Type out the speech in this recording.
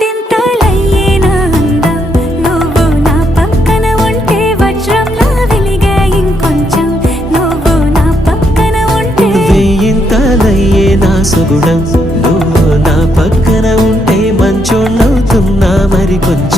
వందింతలయ్యేనా అందం నువ్వు నా పక్కన ఉంటే వజ్రంలా వెలిగే ఇంకొంచెం నువ్వు నా పక్కన ఉంటే వేయింతలయ్యేనా సుగుణం నువ్వు నా పక్కన ఉంటే మంచోళ్ళవుతున్నా మరి కొంచెం